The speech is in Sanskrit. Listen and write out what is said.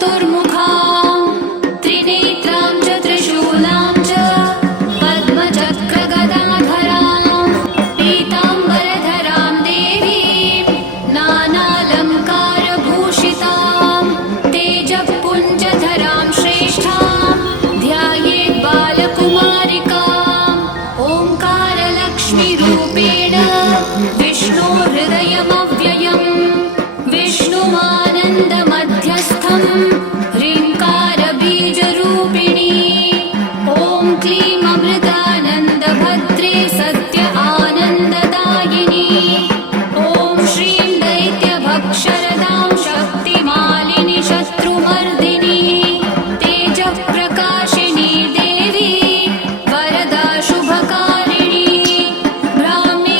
चतुर्मुखां त्रिनेत्रां च त्रिशूलां च पद्मचक्रगदाधरां पीताम्बरधरां देवीं नानालङ्कारभूषितां तेजःपुञ्जधरां श्रेष्ठां ध्यायेत् बालकुमारिकाम् ओङ्कारलक्ष्मीरूपेण विष्णोर्हृदयमव्ययम् विष्णुमानन्दमध्यस्थम्